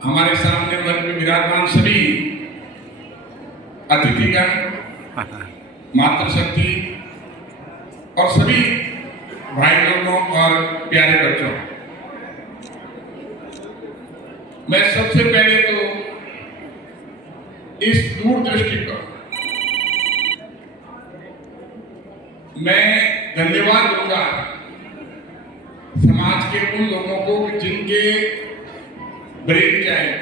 हमारे सामने वर्ग में विराजमान सभी अतिथिगण, मातृशक्ति और सभी भाई लोगों और प्यारे बच्चों, मैं सबसे पहले तो इस दूरदृष्टि पर मैं धन्यवाद दूंगा समाज के उन लोगों को जिनके ब्रेन चाइल्ड,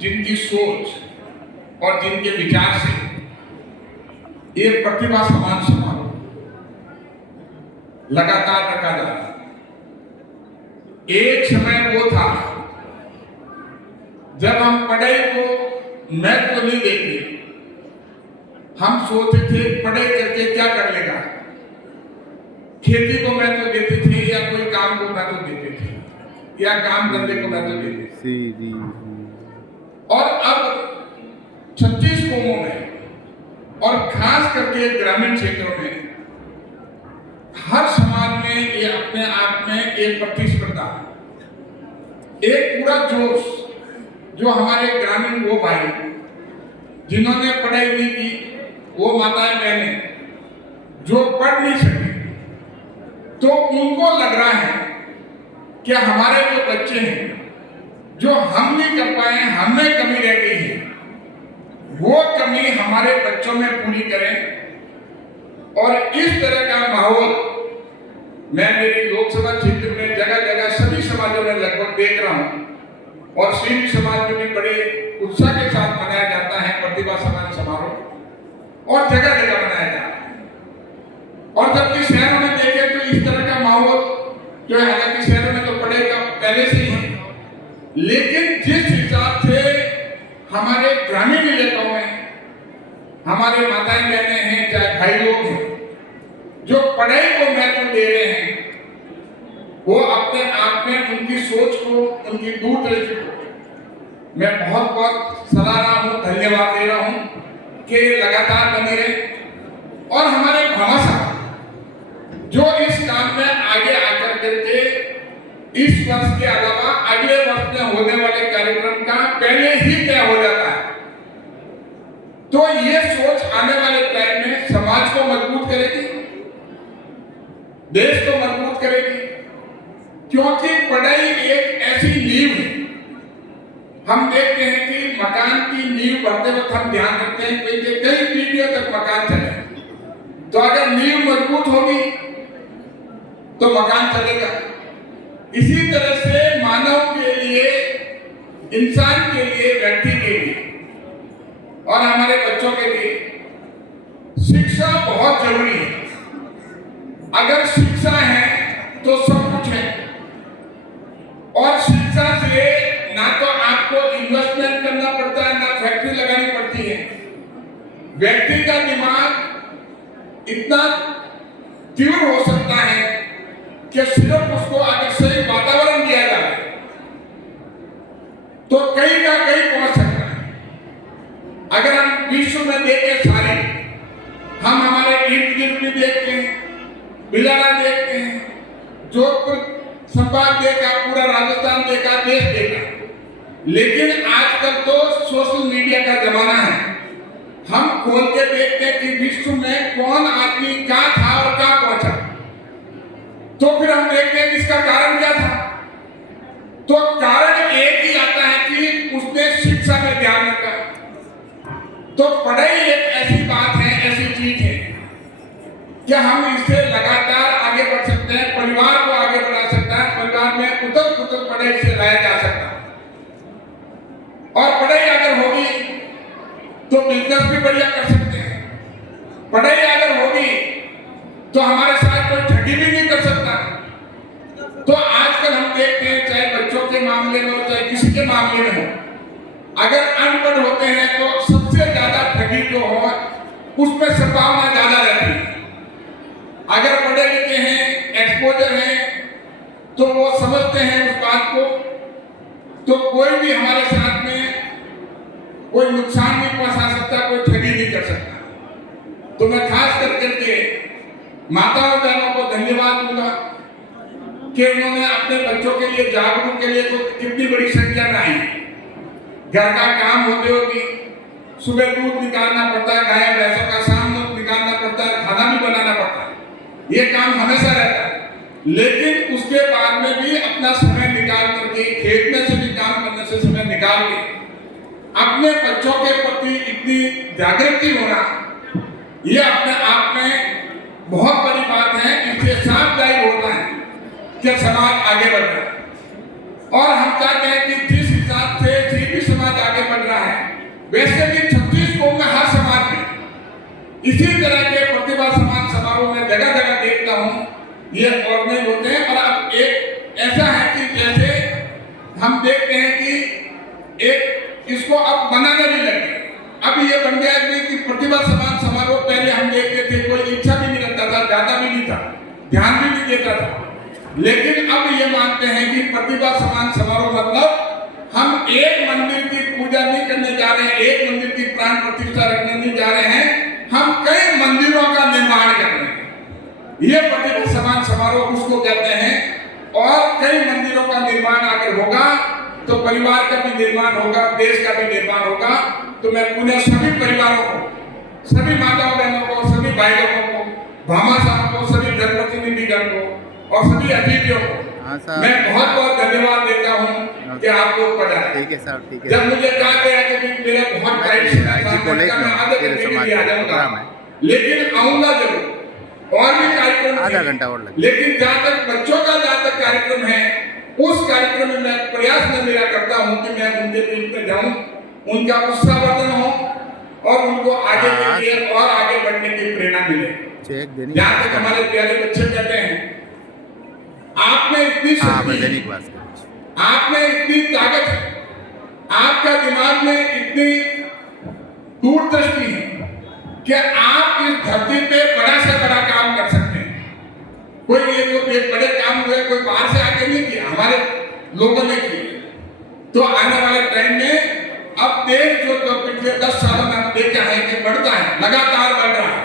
जिनकी सोच और जिनके विचार से ये प्रतिभा समान समारोह लगातार रखा जा रहा है। एक समय वो था जब हम पढ़ाई को महत्व तो नहीं देते, हम सोचते थे पढ़ाई करके क्या कर लेगा, खेती को महत्व तो देते थे या कोई काम को महत्व तो देते थे या काम धंधे को महत्व तो देते थे। और अब 36 कौमों में और खास करके ग्रामीण क्षेत्रों में हर समाज में ये अपने आप में एक प्रतिस्पर्धा, एक पूरा जोश जो हमारे ग्रामीण वो भाई जिन्होंने पढ़ाई नहीं की, वो माताएं बहनें जो पढ़ नहीं सके, तो उनको लग रहा है कि हमारे जो बच्चे हैं जो हम नहीं कर पाए, हमें कमी रह गई है, वो कमी हमारे बच्चों में पूरी करें। और इस तरह का माहौल मैं मेरी लोकसभा क्षेत्र में जगह जगह सभी समाजों में लगभग देख रहा हूं, और सिंध समाज में भी बड़े उत्साह के साथ मनाया जाता है प्रतिभा समान समारोह, और जगह जगह मनाया जाता है। और जबकि शहरों में देखें तो इस तरह का माहौल जो है, हालांकि शहरों में तो पढ़ेगा पहले से ही है, लेकिन जिस हिसाब से हमारे ग्रामीण इलाकों में हमारे माताएं बहनें हैं, चाहे भाई लोग हैं, जो पढ़ाई को महत्व दे रहे हैं, वो अपने आप में उनकी सोच को, उनकी दूरदृष्टि को मैं बहुत बहुत सराह रहा हूँ, धन्यवाद दे रहा हूँ कि लगातार बने रहे। और हमारे भाषा जो इस काम में आगे आकर करके इस वर्ष के अलावा अगले वर्ष में होने वाले कार्यक्रम का पहले ही तय हो जाता है, तो ये सोच आने वाले टाइम में समाज को मजबूत करेगी, देश को मजबूत करेगी, क्योंकि पढ़ाई एक ऐसी नींव है। हम देखते हैं कि मकान की नींव बढ़ते वक्त हम ध्यान रखते हैं कि कई पीढ़ियों तक मकान चले, तो अगर नींव मजबूत होगी तो मकान चलेगा। इसी तरह से मानव के लिए, इंसान के लिए, व्यक्ति के लिए और हमारे बच्चों के लिए शिक्षा बहुत जरूरी है। अगर शिक्षा है तो सब कुछ है, और शिक्षा से ना तो आपको इन्वेस्टमेंट करना पड़ता है, ना फैक्ट्री लगानी पड़ती है। व्यक्ति का दिमाग इतना तीव्र हो सकता है कि सिर्फ उसको अगर सही वातावरण दिया जाए तो कहीं का कहीं पहुंच सकता है। अगर हम विश्व में देखें सारे, हम हमारे इर्द गिर्द भी देखते हैं, बिलाना देखते हैं, जोधपुर संभाग देखा, पूरा राजस्थान देखा, देश देखा, लेकिन आजकल तो सोशल मीडिया का जमाना है। हम खोल के देखते हैं कि विश्व में कौन आदमी कहां था और कहां पहुंचा, तो फिर हम देखते हैं कि इसका कारण क्या था। तो कारण एक ही आता है कि उसने शिक्षा में ध्यान रखा। तो पढ़ाई एक ऐसी बात है, ऐसी चीज है कि हम इससे लगातार आगे बढ़ सकते हैं, परिवार को आगे बढ़ा सकता है, परिवार में उथल पुथल पढ़ाई से लाया जा सकता है। और पढ़ाई अगर होगी तो बिजनेस भी बढ़िया कर सकते हैं। पढ़ाई अगर होगी तो हमारे साथ कोई ठगी भी नहीं कर सकता। तो आजकल हम देखते हैं, चाहे बच्चों के मामले में हो, चाहे किसी के मामले में हो, अगर अनपढ़ होते हैं तो सबसे ज्यादा ठगी जो हो उसमें संभावना ज्यादा रहती है। अगर पढ़े लिखे हैं, एक्सपोजर है, तो वो समझते हैं उस बात को, तो कोई भी हमारे साथ में कोई नुकसान नहीं पहुंचा सकता, कोई ठगी नहीं कर सकता। तो मैं खास करके माताओं बहनों को धन्यवाद दूंगा कि उन्होंने अपने बच्चों के लिए, जागरूक के लिए तो कितनी बड़ी संख्या में आई, घर का काम होते होती सुबह दूध निकालना पड़ता है, गाय भैंसों का शाम दूध निकालना पड़ता है, खाना भी बनाना पड़ता है, ये काम हमेशा रहता है। लेकिन उसके बाद में भी अपना समय निकाल करके खेत में से भी काम करने से समय निकाल के अपने बच्चों के प्रति इतनी जागृति होना, ये अपने आप में बहुत बड़ी बात है। इससे साफ जाहिर होता है कि समाज आगे बढ़ रहा है। और हम चाहते हैं कि जिस हिसाब से भी समाज आगे बढ़ रहा है, वैसे भी 36 कौम में हर समाज में इसी तरह के प्रतिभा सम्मान समारोह में जगह जगह देखता हूँ ये ऑर्गेनाइज होते हैं। और अब एक ऐसा है कि जैसे हम देखते हैं कि एक इसको अब बनाने भी लगे। अब ये बन गया कि प्रतिभा सम्मान समारोह पहले हम देखते थे, कोई इच्छा भी नहीं रखता था, ज्यादा भी नहीं था, ध्यान भी नहीं देता था। लेकिन अब ये मानते हैं कि प्रतिभा सम्मान समारोह मतलब हम एक मंदिर की पूजा नहीं करने जा रहे हैं, एक मंदिर की प्राण प्रतिष्ठा रखने नहीं जा रहे हैं, हम कई मंदिरों का निर्माण कर रहे हैं। ये प्रतिभा सम्मान समारोह उसको कहते हैं। और कई मंदिरों का निर्माण अगर होगा तो परिवार का भी निर्माण होगा, देश का भी निर्माण होगा। तो मैं पुनः सभी परिवारों को, सभी माताओं बहनों को, सभी भाई बहनों को, भामा साहब को, सभी जनप्रतिनिधिगण को और सभी अतिथियों को मैं बहुत बहुत धन्यवाद देता हूँ कि आप लोग पधारे। ठीक है सर, ठीक है। जब मुझे कहा गया कि मेरे बहुत टाइट लेकिन आऊंगा जरूर और भी कार्यक्रम, आधा घंटा और लगे। लेकिन जहाँ तक बच्चों का जहाँ तक कार्यक्रम है, उस कार्यक्रम में मैं प्रयास में मेरा करता हूँ कि मैं उनके बीच में जाऊँ, उनका उत्साहवर्धन हो और उनको आगे के लिए और आगे बढ़ने की प्रेरणा मिले। जहाँ तक हमारे प्यारे बच्चे कहते हैं, आप में इतनी शक्ति, आप में इतनी ताकत है, आपका दिमाग में इतनी दूरदृष्टि है कि आप इस धरती पे बड़ा से बड़ा काम कर सकते हैं। कोई ये जो एक बड़े काम हुए कोई बाहर से आके नहीं किया, हमारे लोगों ने किए। तो आने वाले टाइम में अब देश जो पिछले 10 सालों में देखा है कि बढ़ता है, लगातार बढ़ रहा है।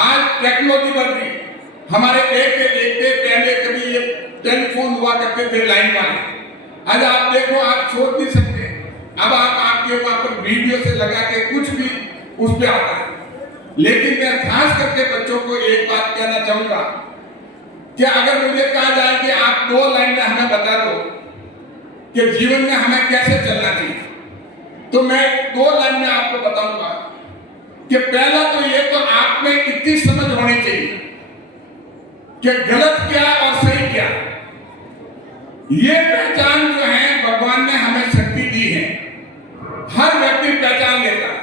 आज टेक्नोलॉजी बढ़ रही है। हमारे देखते देखते पहले कभी ये टेलीफोन हुआ करते थे लाइन वाले, आज आप देखो, आप सोच नहीं सकते, अब आप आपके वहां पर वीडियो से लगा के कुछ भी उस पे आता है। लेकिन मैं खास करके बच्चों को एक बात कहना चाहूंगा कि अगर मुझे कहा जाए कि आप 2 लाइन में हमें बता दो कि जीवन में हमें कैसे चलना चाहिए, तो मैं 2 लाइन में आपको बताऊंगा कि पहला तो ये, तो आप में इतनी समझ होनी चाहिए कि गलत क्या और सही क्या। ये पहचान जो है भगवान ने हमें शक्ति दी है। हर व्यक्ति पहचान लेता है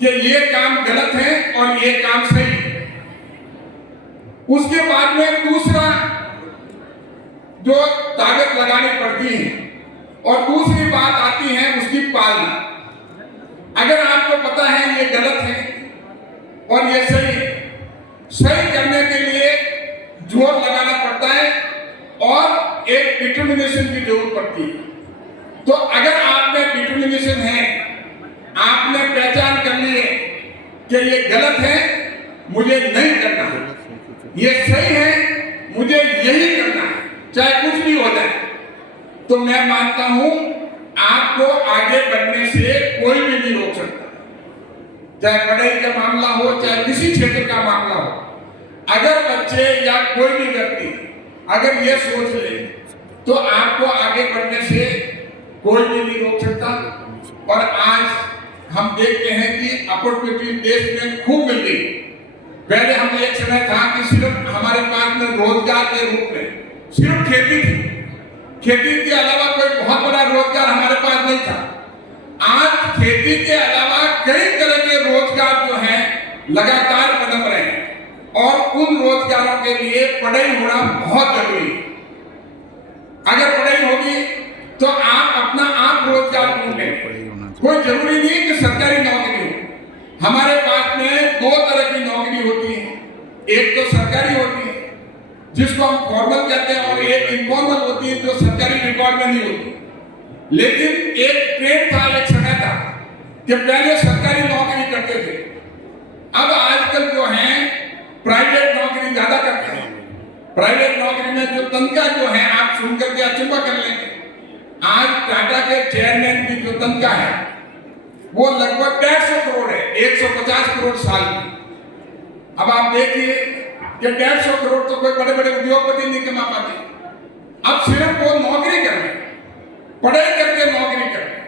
कि ये काम गलत है और ये काम सही है। उसके बाद में दूसरा जो ताकत लगानी पड़ती है और दूसरी बात आती है उसकी पालना। अगर आपको पता है ये गलत है और ये सही है, सही करने के लिए जोर लगाना पड़ता है और एक डिटर्मिनेशन की जरूरत पड़ती है। तो अगर आप में डिटर्मिनेशन है, आपने पहचान कर ली है कि ये गलत है, मुझे नहीं करना है, ये सही है, मुझे यही करना है, चाहे कुछ भी हो जाए, तो मैं मानता हूं आपको आगे बढ़ने से कोई भी नहीं रोक सकता। चाहे पढ़ाई का मामला हो, चाहे किसी क्षेत्र का मामला हो, अगर बच्चे या कोई भी व्यक्ति अगर ये सोच ले तो आपको आगे बढ़ने से कोई भी नहीं रोक सकता। और आज हम देखते हैं कि अपॉर्चुनिटी देश में खूब मिल गई। पहले हम एक समय था कि सिर्फ हमारे पास में रोजगार के रूप में सिर्फ खेती थी, खेती के अलावा कोई बहुत बड़ा रोजगार हमारे पास नहीं था। आज खेती के अलावा कई तरह के रोजगार जो हैं लगातार बन रहे हैं और उन रोजगारों के लिए पढ़ाई होना बहुत जरूरी है। अगर पढ़ाई होगी तो आप अपना आप रोजगार ढूंढेंगे। कोई जरूरी नहीं कि सरकारी नौकरी हो। हमारे पास में 2 तरह की नौकरी होती है, एक तो सरकारी होती है जिसको हम फॉर्मल कहते हैं और एक इनफॉर्मल होती है जो सरकारी रिकॉर्ड में नहीं होती। लेकिन एक ट्रेंड था, एक समय था कि पहले सरकारी नौकरी करते थे, अब आजकल जो है प्राइवेट नौकरी ज्यादा करते हैं। प्राइवेट नौकरी में जो तनख्वाह जो है आप सुनकर के अचंभा कर लेंगे। आज टाटा के चेयरमैन भी जो तनख्वाह है वो लगभग 150 करोड़ है, 150 करोड़ साल की। अब आप देखिए कि 150 करोड़ तो कोई बड़े बड़े उद्योगपति नहीं कमा पाते। अब सिर्फ वो नौकरी कर रहे, पढ़ाई करके नौकरी कर रहे,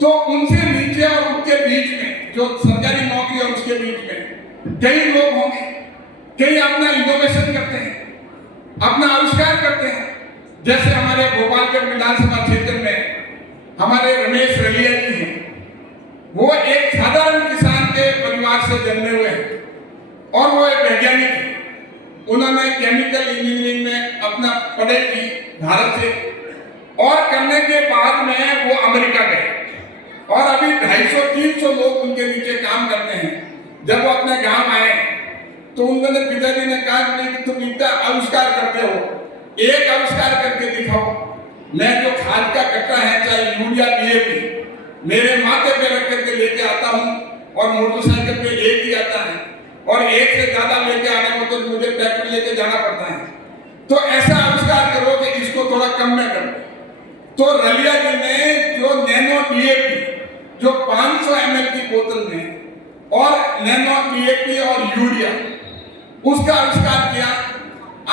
तो उनसे नीचे और उनके बीच में जो सरकारी नौकरी और उसके बीच में कई लोग होंगे, कई अपना इनोवेशन करते हैं, अपना आविष्कार करते हैं। जैसे हमारे भोपालगढ़ विधानसभा क्षेत्र में हमारे रमेश रलिया जी हैं, वो एक साधारण किसान के परिवार से जन्मे हुए हैं और वो एक वैज्ञानिक हैं। उन्होंने केमिकल इंजीनियरिंग में अपना पढ़ाई की भारत से, और करने के बाद में वो अमेरिका गए और अभी 250-300 लोग उनके नीचे काम करते हैं। जब वो अपने गांव आए तो उन्होंने पिताजी ने कहा कि तुम इतना आविष्कार करते हो, एक आविष्कार करके दिखाओ। मैं जो खाद का कट्टा है, चाहे यूरिया डीएपी, मेरे माथे पे रख करके लेके आता हूँ और मोटरसाइकिल पे एक ही आता है, और एक से ज्यादा लेके आने को तो मुझे ट्रैक्टर लेके जाना पड़ता है। तो ऐसा आविष्कार करो कि इसको थोड़ा कम में करो। तो रलिया जी ने जो नैनो डीएपी, जो 500 ml की बोतल में, और नैनो डीएपी और यूरिया, उसका आविष्कार किया।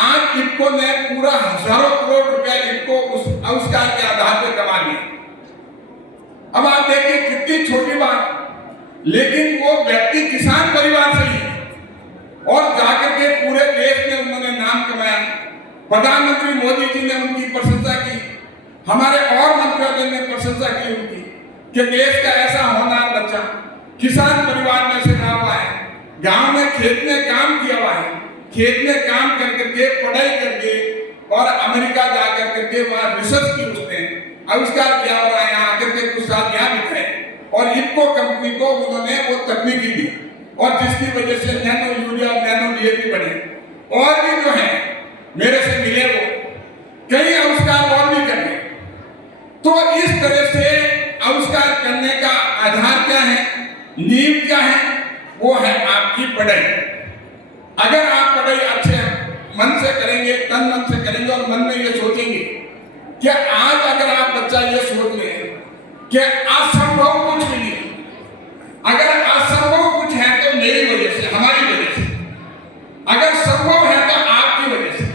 आज इनको ने पूरा हजारों करोड़ रुपया इनको उस आविष्कार के आधार पर कमा लिया। अब आप देखिए कितनी छोटी बात, लेकिन वो व्यक्ति किसान परिवार से ही और जाकर के पूरे देश में उन्होंने नाम कमाया। प्रधानमंत्री मोदी जी ने उनकी प्रशंसा की, हमारे और मंत्रियों ने प्रशंसा की उनकी, कि देश का ऐसा होनहार बच्चा किसान परिवार में से रहा हुआ है, गांव में खेत में काम किया हुआ है, खेत में काम करके पढ़ाई करके और अमेरिका जा करके वहां रिसर्च की, उसने आविष्कार किया और यहाँ आकर के कुछ साल यहाँ बिताए और इनको कंपनी को उन्होंने वो तकनीकी दी, और जिसकी वजह से नैनो यूरिया नैनो डीएपी बने। और भी जो है मेरे से मिले वो कई आविष्कार और भी करने। तो इस तरह से आविष्कार करने का आधार क्या है, नींव क्या है, वो है आपकी पढ़ाई। अगर आप पढ़ाई अच्छे मन से करेंगे, तन मन से करेंगे और मन में ये सोचेंगे कि आज अगर आप बच्चा ये सोच ले कि असंभव कुछ भी नहीं, अगर असंभव कुछ है तो मेरी वजह से, हमारी वजह से, अगर संभव है तो आपकी वजह से,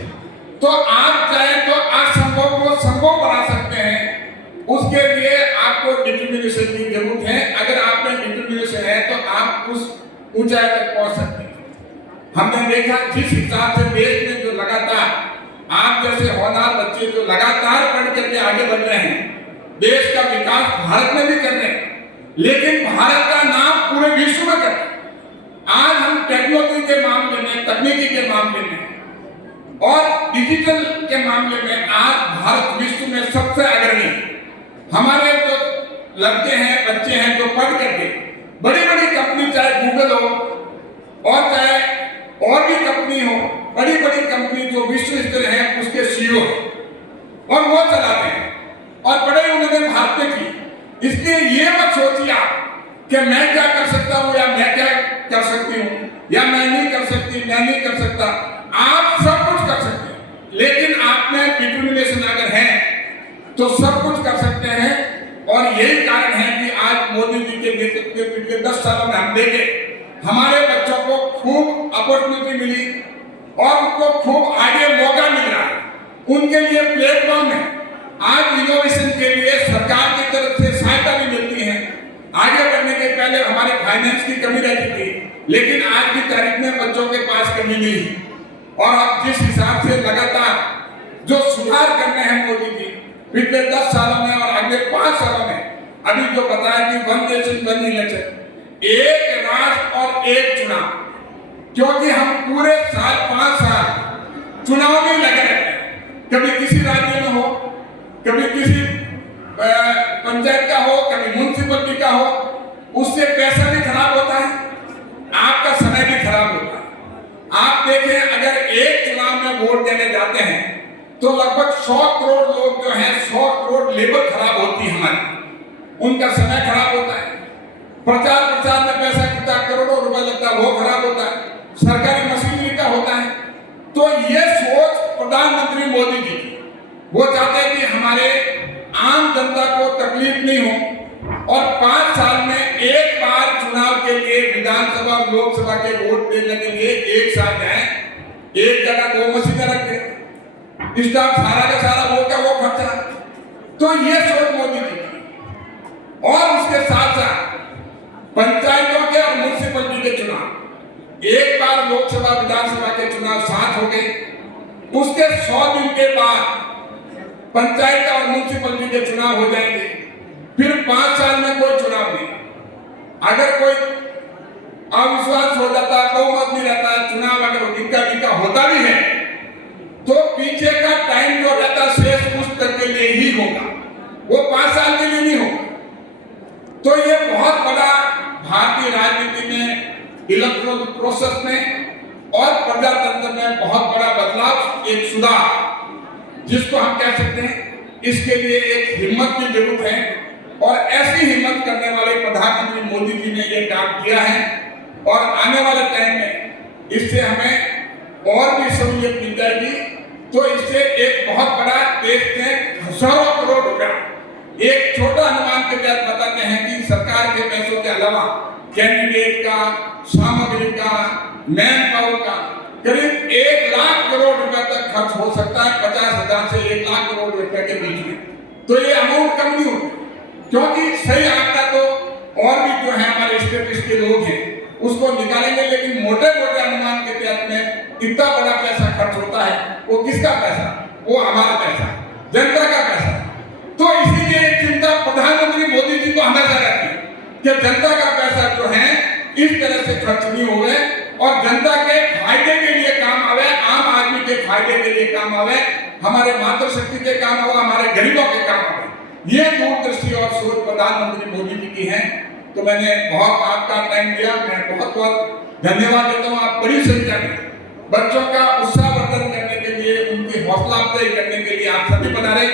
तो आप चाहे तो असंभव को संभव बना सकते हैं। उसके लिए आपको डिटर्मिनेशन की जरूरत है। अगर आप में डिटर्मिनेशन है तो आप उस ऊंचाई तक पहुंच सकते हैं। हमने देखा जिस हिसाब से देश में जो लगातार आप जैसे होनहार बच्चे जो लगातार पढ़ करके आगे बढ़ रहे हैं, देश का विकास भारत में भी कर रहे हैं, लेकिन भारत का नाम पूरे विश्व में कर रहे हैं। आज हम टेक्नोलॉजी के मामले में, तकनीकी के मामले में और डिजिटल के मामले में आज भारत विश्व में सबसे अग्रणी। हमारे जो लड़के हैं, बच्चे हैं जो पढ़ करके बड़ी बड़ी कंपनी, चाहे गूगल हो और चाहे और भी कंपनी हो, बड़ी बड़ी कंपनी जो विश्व स्तर है उसके सीईओ और वो चलाते हैं, और पढ़ाई उन्होंने भारत में की। इसलिए ये मत सोचिए आप कि मैं क्या कर सकता हूँ या मैं क्या कर सकती हूँ या मैं नहीं कर सकती, मैं नहीं कर सकता। आप सब कुछ कर सकते हैं, लेकिन आप में डिटर्मिनेशन अगर है तो सब कुछ कर सकते हैं। और यही कारण है कि आज मोदी जी के नेतृत्व में पिछले 10 सालों में हम देखे हमारे बच्चों को खूब अपॉर्चुनिटी मिली और उनको खूब आगे मौका मिल रहा है, उनके लिए प्लेटफॉर्म है। आज इनोवेशन के लिए सरकार की तरफ से सहायता भी मिलती है। आगे बढ़ने के पहले हमारे फाइनेंस की कमी रहती थी, लेकिन आज की तारीख में बच्चों के पास कमी नहीं है। और अब जिस हिसाब से लगातार जो सुधार करने हैं मोदी जी पिछले 10 सालों में और अगले 5 सालों में, अभी जो बताया कि 1 नेशन 1 इलेक्शन, एक राष्ट्र और एक चुनाव, क्योंकि हम पूरे 5 साल चुनाव में लगे रहते हैं। कभी किसी राज्य में हो, कभी किसी पंचायत का हो, कभी म्युनिसिपलिटी का हो, उससे पैसा भी खराब होता है, आपका समय भी खराब होता है। आप देखें अगर एक चुनाव में वोट देने जाते हैं तो लगभग 100 करोड़ लोग जो हैं, 100 करोड़ लेबर खराब होती है हमारी, उनका समय खराब होता है। प्रचार प्रचार में पैसा कितना करोड़ों रुपए लगता है वो खराब होता है, सरकारी मशीनरी का होता है। तो ये सोच प्रधानमंत्री मोदी जी की, वो चाहते हैं कि हमारे आम जनता को तकलीफ नहीं हो, और 5 साल में एक बार चुनाव के लिए विधानसभा और लोकसभा के वोट देने के लिए एक साथ जाए, एक जगह 2 मशीनें रख दे, स्टाफ सारा का सारा वोट का वो खर्चा। तो ये सोच मोदी जी की। और उसके साथ साथ पंचायतों के और म्युनिसिपलिटी के चुनाव, एक बार लोकसभा विधानसभा के चुनाव साथ हो गए, उसके 100 दिन के बाद पंचायत और म्युनिसिपलिटी के चुनाव हो जाएंगे, फिर 5 साल में कोई चुनाव नहीं। अगर कोई अविश्वास हो जाता, बहुमत नहीं रहता, चुनाव अगर डिक्का होता भी है तो पीछे का टाइम जो रहता शेष उस तक के लिए ही होगा, वो 5 साल के लिए नहीं होगा। तो ये बहुत बड़ा भारतीय राजनीति में, इलेक्टोरल प्रोसेस में और प्रजातंत्र में बहुत बड़ा बदलाव, एक सुधार जिसको हम कह सकते हैं। इसके लिए एक हिम्मत की जरूरत है और ऐसी हिम्मत करने वाले प्रधानमंत्री मोदी जी ने ये काम किया है और आने वाले टाइम में इससे हमें और भी सहूलियत मिल जाएगी। तो इससे एक बहुत बड़ा देश में हजारों करोड़ रुपया, एक छोटा अनुमान के तहत बताते हैं कि सरकार के पैसों के अलावा कैंडिडेट का, सामग्री का, मैन पावर का करीब 1 लाख करोड़ रुपए तक खर्च हो सकता है, 50,000 से 1 लाख करोड़ रुपए के बीच में। तो ये अमाउंट कम नहीं होगी, क्योंकि सही आंकड़ा तो और भी जो है हमारे स्टेटिस्टिक्स के लोग हैं उसको निकालेंगे, लेकिन मोटे मोटे अनुमान के तहत में इतना बड़ा पैसा खर्च होता है। वो किसका पैसा? वो हमारा पैसा, जनता का पैसा। तो इसीलिए चिंता प्रधानमंत्री मोदी जी को हमेशा रहती है कि जनता का पैसा जो है इस तरह से खर्च नहीं हो गए और जनता के फायदे के लिए काम आवे, आम आदमी के फायदे के लिए काम आवे, हमारे मातृशक्ति के काम आवे, हमारे गरीबों के काम आवे। ये दूरदृष्टि और सोच प्रधानमंत्री मोदी जी की है। तो मैंने बहुत आपका टाइम दिया, मैं बहुत बहुत धन्यवाद देता हूँ। आप बड़ी संख्या में बच्चों का उत्साहवर्धन करने के लिए, उनकी हौसला अफजाई करने के लिए आप सभी बना रहे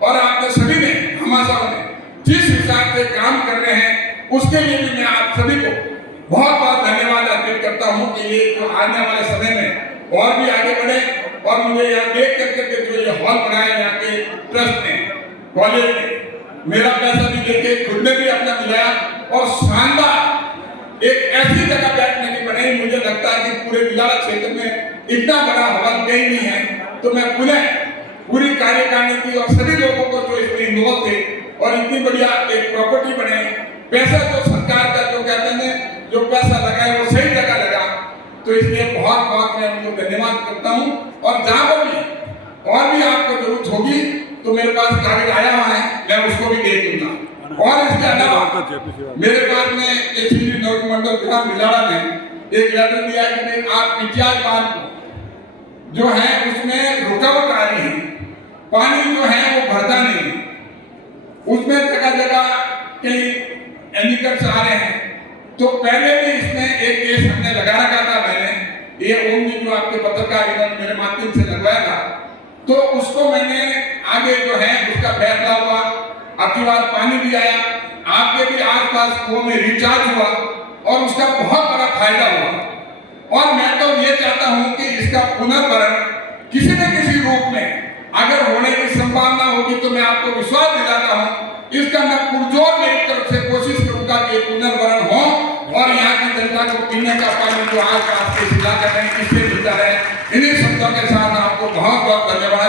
और आपने सभी ने, हमारा ने जिस हिसाब से काम कर रहे हैं उसके लिए भी मैं आप सभी को बहुत बहुत धन्यवाद अर्पित करता हूँ कि ये जो आने वाले समय में और भी आगे बढ़े। और मुझे यहाँ देख करके जो ये हॉल बनाया यहाँ के ट्रस्ट ने, कॉलेज में, मेरा पैसा भी देके खुद ने भी अपना मिलाया और शानदार एक ऐसी जगह बैठने की बनाई। मुझे लगता है कि पूरे बिलाड़ा क्षेत्र में इतना बड़ा हॉल कहीं नहीं है। तो मैं पुनः पूरी कार्यकारिणी और सभी लोगों को जो इसमें इन्वॉल्व थे और इतनी बढ़िया एक प्रॉपर्टी बनाई, पैसा जो सरकार का जो कहते हैं जो पैसा लगाए वो सही जगह लगा, तो इसलिए बहुत बहुत मैं उनको धन्यवाद करता हूँ। और जहाँ पर भी और भी आपको जरूरत होगी तो मेरे पास कागज आया हुआ है, मैं उसको भी दे दूंगा। और इसके अलावा मेरे पास में एसपी नगर मंडल ग्राम बिलाड़ा में एक लेटर दिया कि भाई आप पिटियाल बांध जो है उसमें रुकावट आ रही है, पानी जो है वो भरता नहीं, उसमें जगह जगह कई एनिकट्स आ रहे हैं। तो पहले भी इसमें एक केस हमने लगा रखा था, मैंने ये ओम जी जो आपके पत्रकार इन्होंने मेरे माध्यम से लगवाया था, तो उसको मैंने आगे जो है उसका फैसला हुआ, आपकी बात पानी भी आया, आपके भी आसपास कुओं में रिचार्ज हुआ और उसका बहुत बड़ा फायदा हुआ। और मैं तो ये चाहता हूं कि इसका पुनर्भरण किसी न किसी रूप में अगर होने की संभावना होगी तो मैं आपको विश्वास दिलाता हूं, इसका मैं पुरजोर मेरी तरफ से कोशिश करूंगा कि पुनर्भरण हो और यहाँ की जनता को पीने का पानी जो आज आपके इलाके में इससे मिलता है। इन्हीं शब्दों के साथ आपको बहुत बहुत धन्यवाद।